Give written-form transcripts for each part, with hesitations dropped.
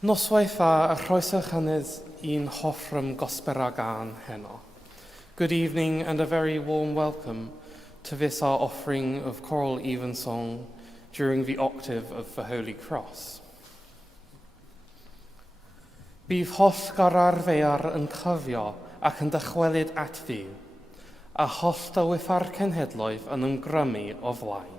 Noswaith a chroeso chynnydd i'n hoffrym Gosber a gan heno. Good evening and a very warm welcome to this our offering of Choral Evensong during the Octave of the Holy Cross. Bydd holl garar fear yn cyfio ac yn dychwelyd at ddiw, a holl dywyff a'r cenhedloedd yn ymgrymu o flaen.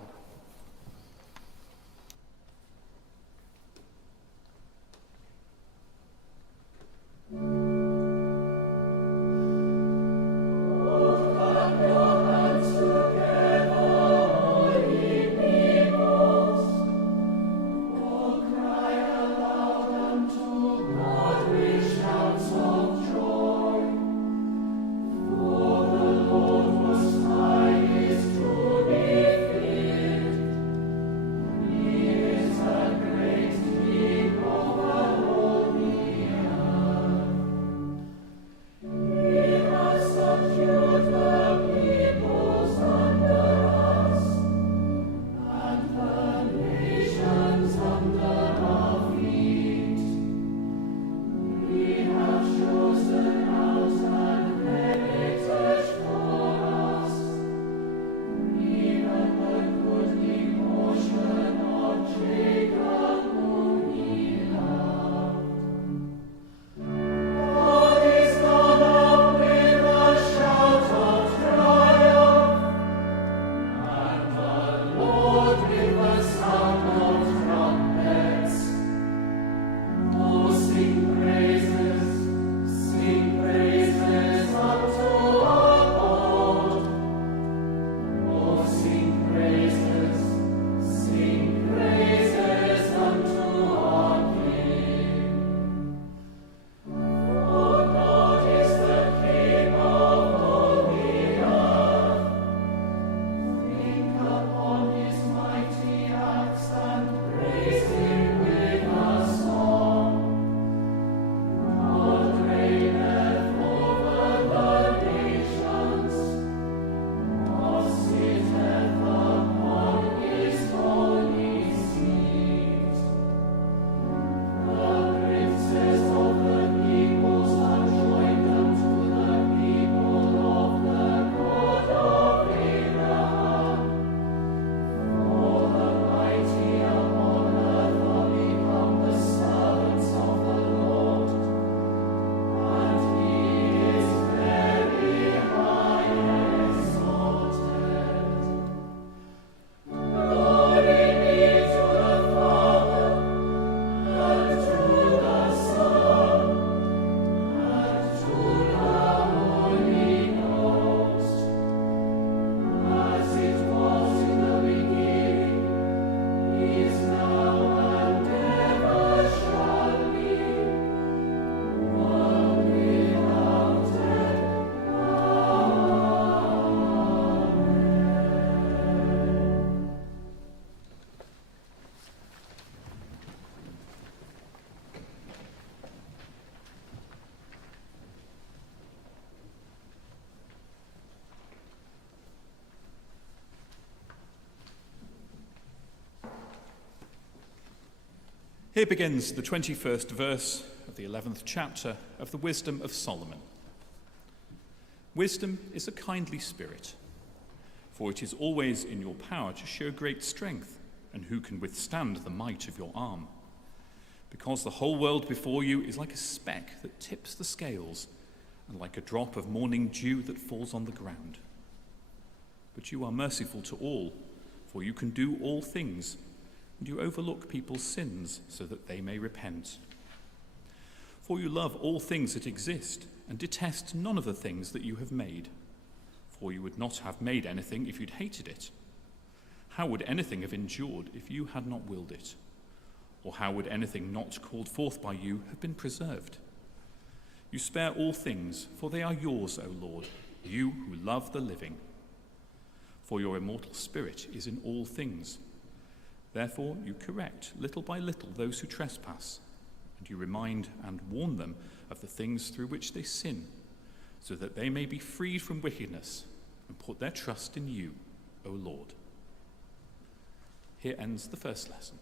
Here begins the 21st verse of the 11th chapter of the Wisdom of Solomon. Wisdom is a kindly spirit, for it is always in your power to show great strength, and who can withstand the might of your arm? Because the whole world before you is like a speck that tips the scales, and like a drop of morning dew that falls on the ground. But you are merciful to all, for you can do all things, and you overlook people's sins so that they may repent. For you love all things that exist, and detest none of the things that you have made. For you would not have made anything if you'd hated it. How would anything have endured if you had not willed it? Or how would anything not called forth by you have been preserved? You spare all things, for they are yours, O Lord, you who love the living. For your immortal spirit is in all things. Therefore you correct little by little those who trespass, and you remind and warn them of the things through which they sin, so that they may be freed from wickedness and put their trust in you, O Lord. Here ends the first lesson.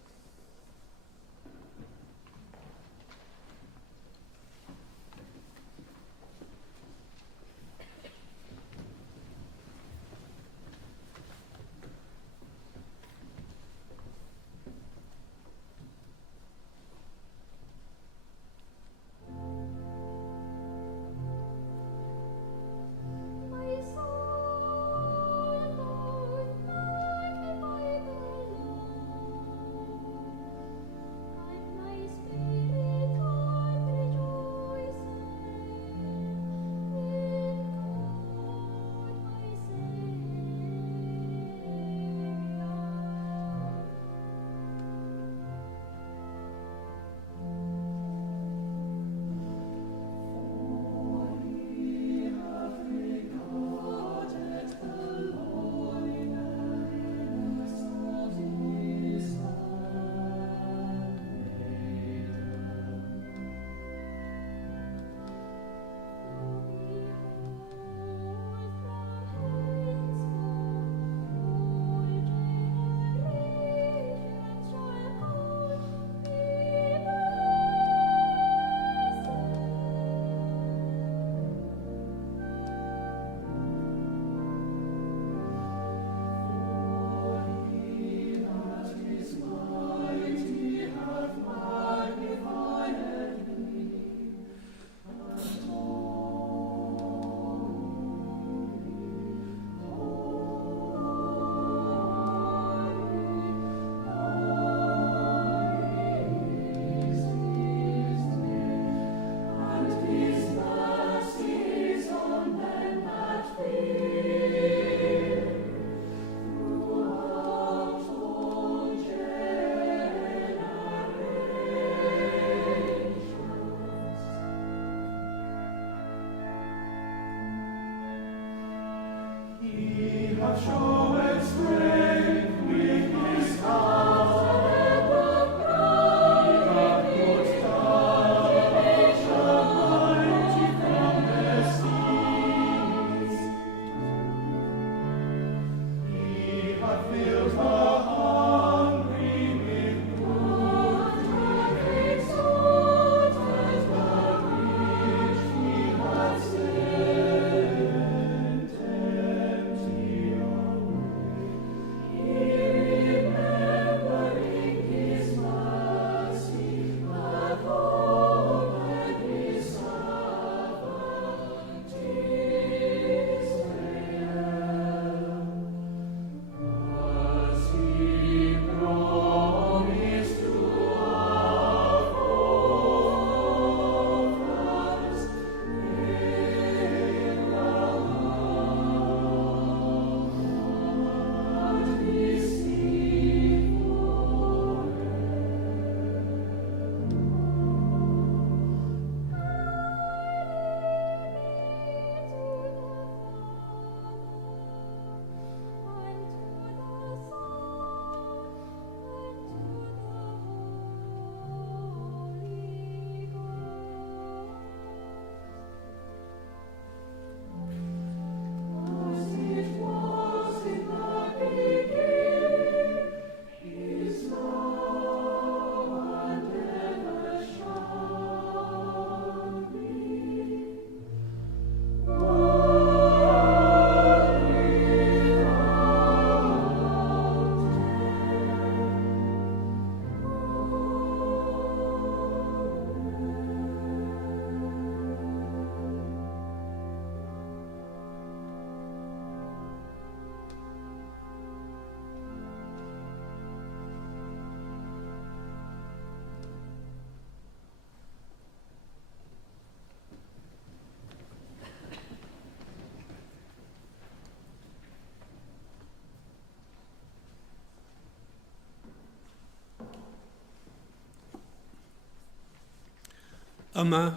Yma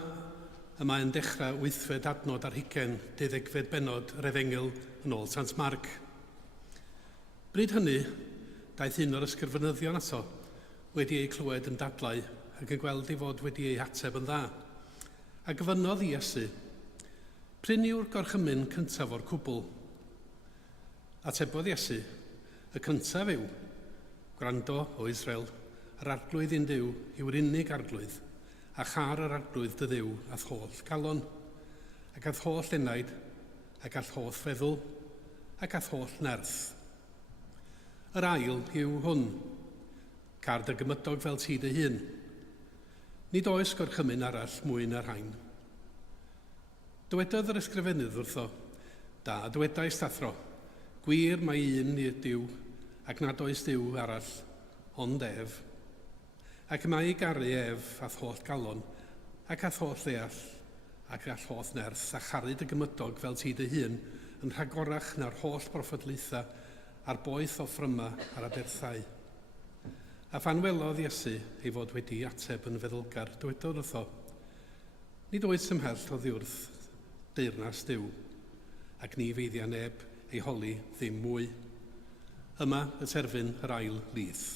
yn dechrau wythfed adnod ar 12 benod yr Efengil yn ôl Sant Marc. Bryd hynny, daeth un o'r ysgrifenyddion ato wedi ei clywed yn dadlau ac yn gweld ei fod wedi ei hateb yn dda. A gyfynnodd Iesu, pryn yw'r gorchymyn cyntaf o'r cwbl? Atebodd Iesu, y cyntaf yw, gwrando o Israel, yr arglwydd un Duw yw'r unig arglwydd, a char yr arglwydd dy Dduw ath holl galon, ac ath holl enaid, ac ath holl feddwl, ac ath holl nerth. Yr ail yw hwn, car dy gymydog fel ti dy hun. Nid oes gorchymyn arall mwy na'r rhain. Dywedodd yr ysgrifennydd wrtho, da dywedais athro, gwir mae un i'r Duw, ac nad oes Duw arall, ond ef. Ac mae ei garu ef ath holl galon, ac ath holl ddeall, ac ath holl nerth, a charyd y gymydog fel ti dy hun, yn rhagorach na'r holl broffwydlaetha a'r boeth o ffryma ar aberthau. A phan welodd Iesu ei fod wedi ateb yn feddylgar, dywedodd wrtho, nid oes ymhell o ddiwrth deyrnas Duw, ac ni feiddia neb ei holi ddim mwy. Yma y terfyn yr ail lyth.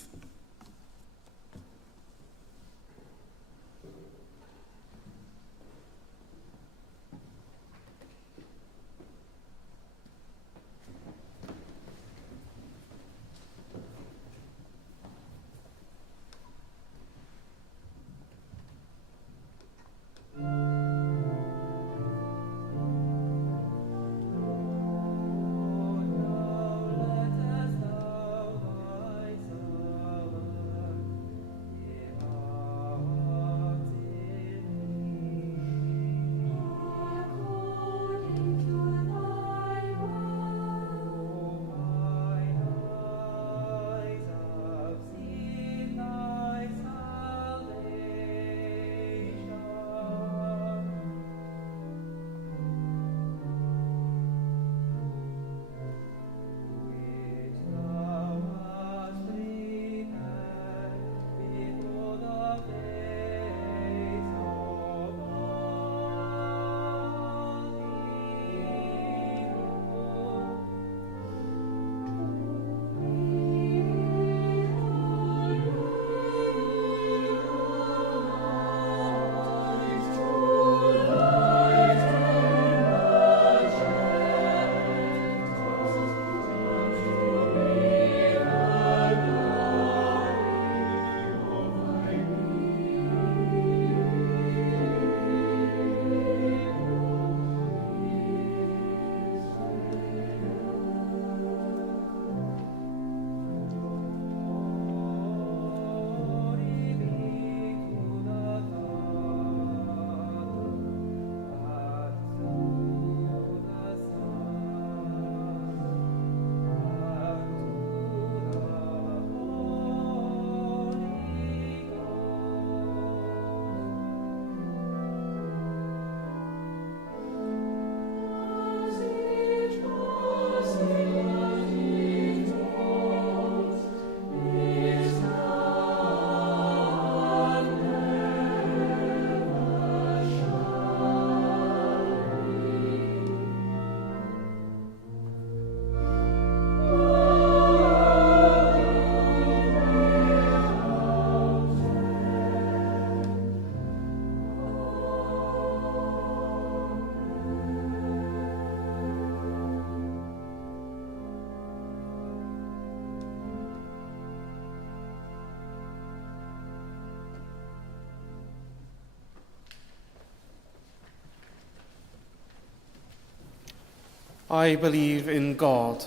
I believe in God,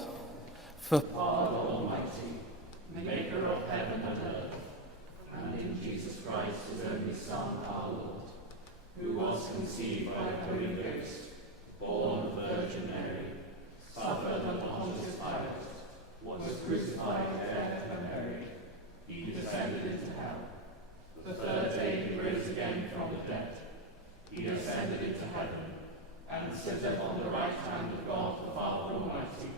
the Father Almighty, maker of heaven and earth, and in Jesus Christ, his only Son, our Lord, who was conceived by the Holy Ghost, born of the Virgin Mary, suffered under Pontius Pilate, was crucified, dead, and buried. He descended into hell. The third day he rose again from the dead. He ascended into heaven, and sitteth on the right hand of God the Father Almighty.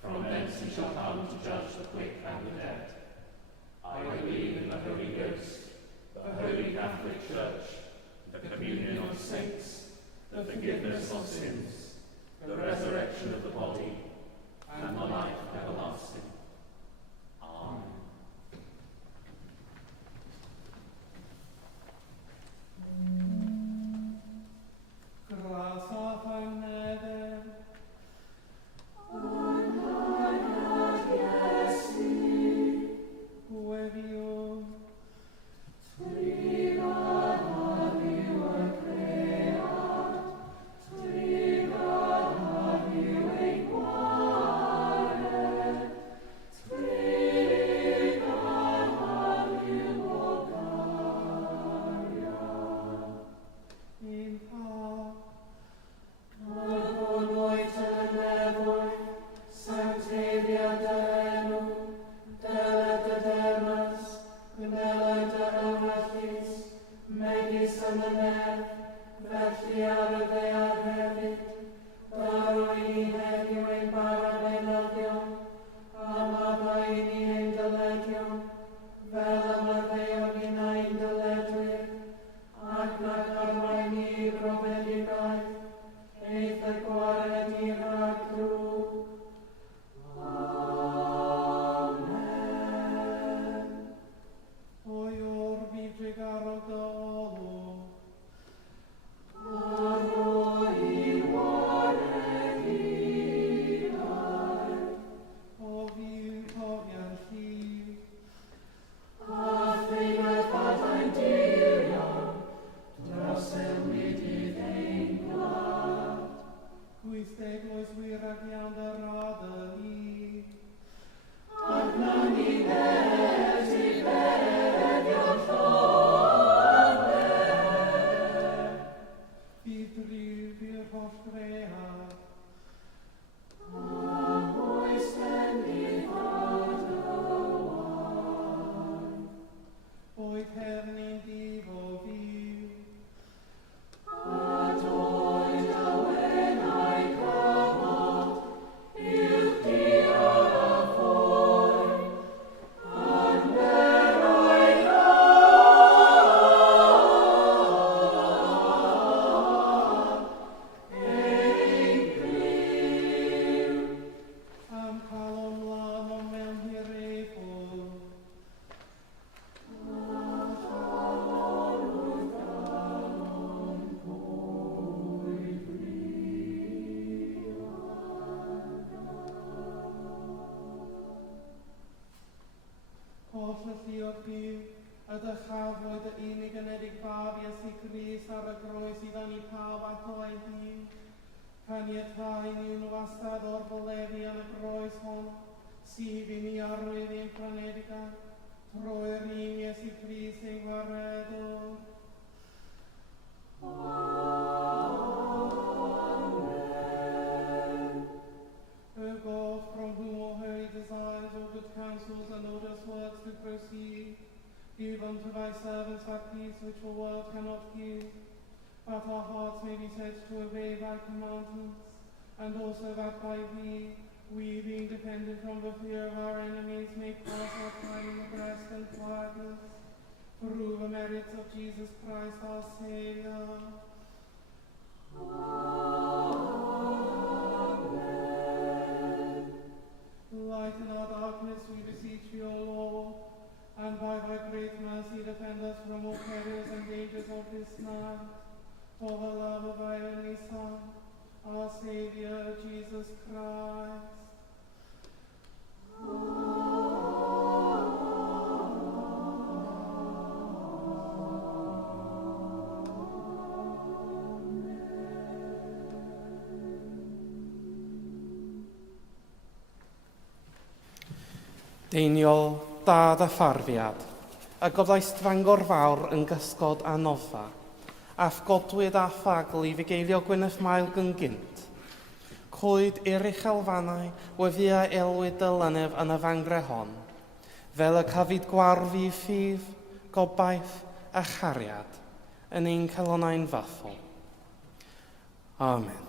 From thence he shall come to judge the quick and the dead. I believe in the Holy Ghost, the Holy Catholic Church, the communion saints, the forgiveness of sins, the resurrection of the body, and the life everlasting. Amen. a dychafwyd y unig yn edig fab Iesu Grist ar y groes i ddani pawb ato ei hun. Caniatáu ni'n wastad o'r bolefi yn y groes hon, sydd i ni arwydd i'n planediga, trwy'r un Iesu Grist ein gwaredwr. O God, from whom all holy desires, all good counsels, and all just works to proceed, give unto thy servants that peace which the world cannot give, that our hearts may be set to obey thy commandments, and also that by thee, we being defended from the fear of our enemies, may pass our time in rest and quietness, through the merits of Jesus Christ our Saviour. Lighten our darkness, we beseech thee, O Lord, and by thy great mercy defend us from all perils and dangers of this night, for the love of thy only Son, our Saviour, Jesus Christ. Deiniol, dad a pharfiad, a godaist fangor fawr yn gysgod a nofa, aff godwyd a ffagl i fugeilio Gwyneth Mael gynt. Cwyd i'r uchelfannau wefia elwyd dylynef yn y fangre hon, fel y cyfyd gwarfi ffydd, gobaith a chariad yn ein celonnau'n fathol. Amen.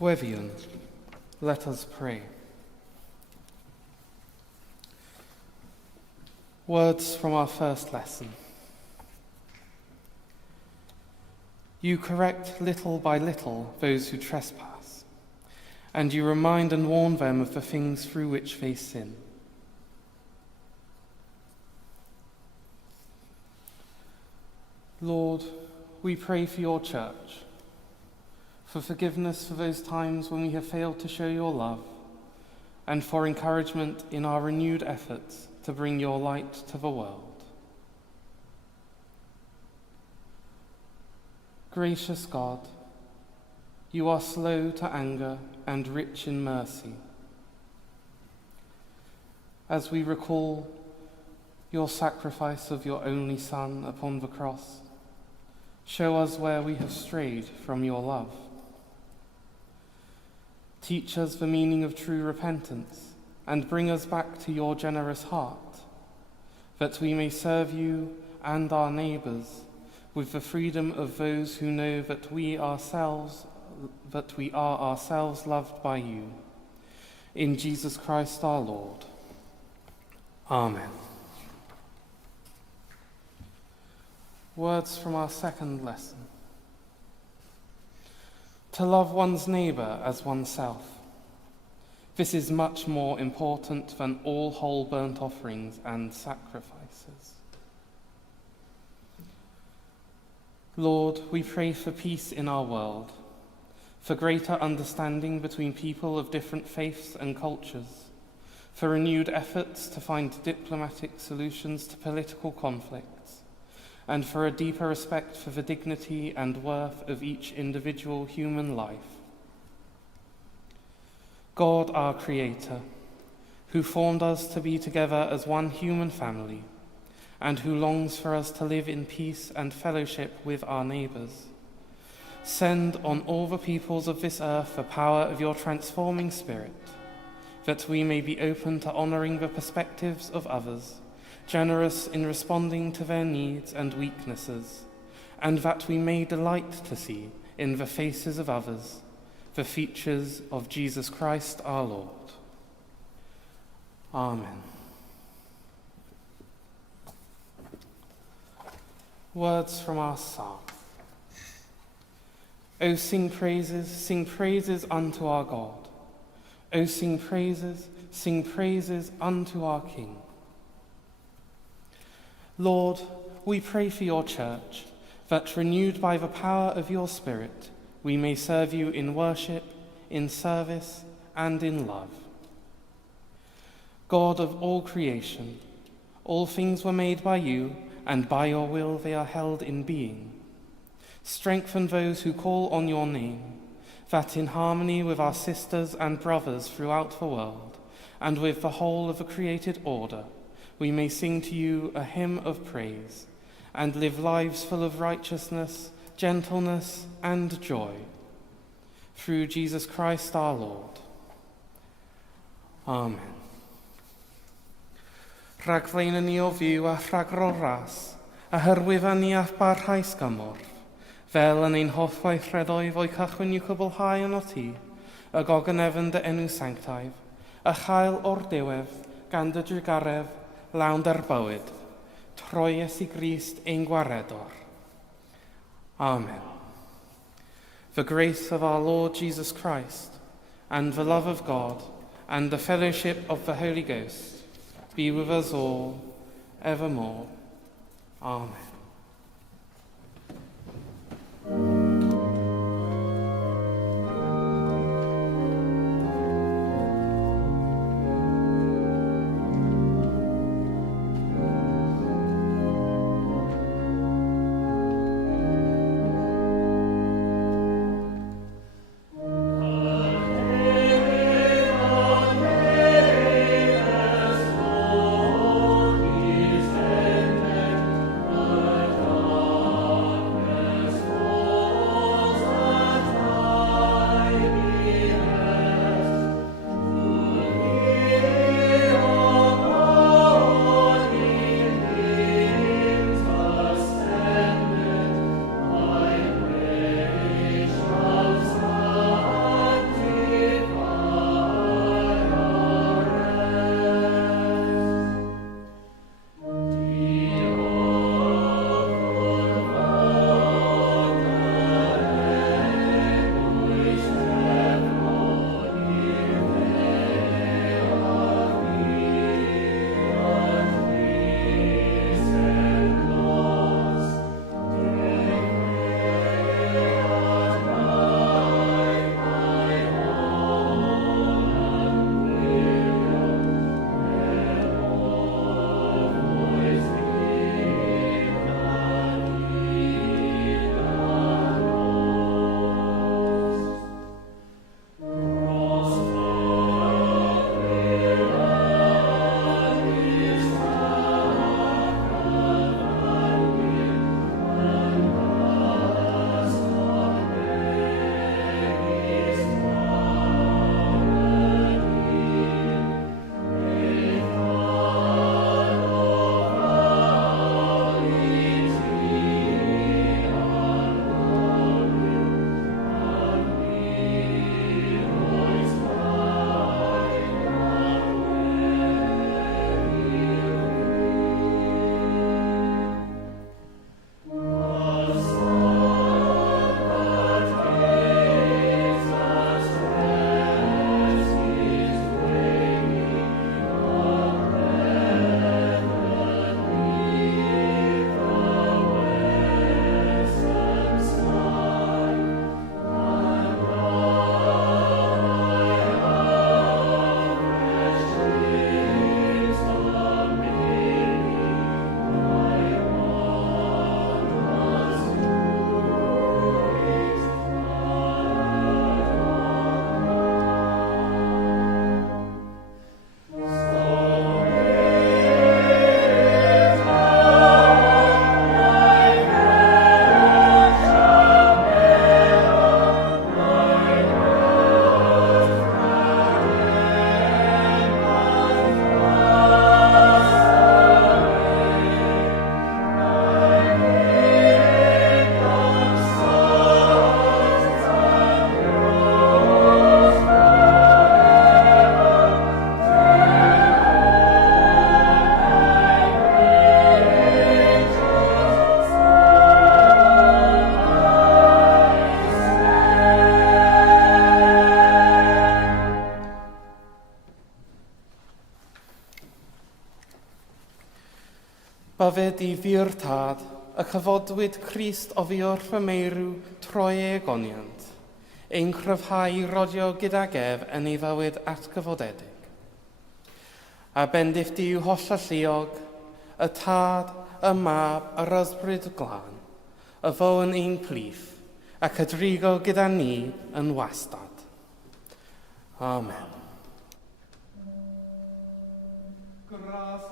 Gwevion, let us pray. Words from our first lesson. You correct little by little those who trespass, and you remind and warn them of the things through which they sin. Lord, we pray for your church, for forgiveness for those times when we have failed to show your love, and for encouragement in our renewed efforts to bring your light to the world. Gracious God, you are slow to anger and rich in mercy. As we recall your sacrifice of your only Son upon the cross, show us where we have strayed from your love. Teach us the meaning of true repentance and bring us back to your generous heart, that we may serve you and our neighbours with the freedom of those who know that we are ourselves loved by you. In Jesus Christ our Lord. Amen. Words from our second lesson. To love one's neighbour as oneself. This is much more important than all whole burnt offerings and sacrifices. Lord, we pray for peace in our world, for greater understanding between people of different faiths and cultures, for renewed efforts to find diplomatic solutions to political conflicts, and for a deeper respect for the dignity and worth of each individual human life. God, our Creator, who formed us to be together as one human family, and who longs for us to live in peace and fellowship with our neighbours, send on all the peoples of this earth the power of your transforming Spirit, that we may be open to honouring the perspectives of others, generous in responding to their needs and weaknesses, and that we may delight to see in the faces of others the features of Jesus Christ our Lord. Amen. Words from our psalm. O sing praises unto our God. O sing praises unto our King. Lord, we pray for your church, that renewed by the power of your Spirit, we may serve you in worship, in service, and in love. God of all creation, all things were made by you, and by your will they are held in being. Strengthen those who call on your name, that in harmony with our sisters and brothers throughout the world, and with the whole of the created order, we may sing to you a hymn of praise, and live lives full of righteousness, gentleness, and joy. Through Jesus Christ our Lord. Amen. Rhagflaen ni o fyw a rhagro ras, a hyrwyfa ni a barhaus gymorth, fel yn ein holl weithredoedd o'i cychwyn i'w cwblhau yn o ti, y gog yn efn dy enw sanctaidd, a chael o'r diwedd gan dy drwygaredd lawn dy'r bywyd, troies i Grist ein gwaredwr. Amen. The grace of our Lord Jesus Christ, and the love of God, and the fellowship of the Holy Ghost, be with us all, evermore. Amen. Oh Bafyd i fi'r tad, y cyfodwyd Crist o fi wrth y meirw troi egoniant, ein cryfhau rodio gydag ef yn ei fywyd atgyfodedig. A bendith di yw holl y lluog, y tad, y mab, yr ysbryd glân, y fo yn ein plith, ac y drigo gyda ni yn wastad. Amen. Gras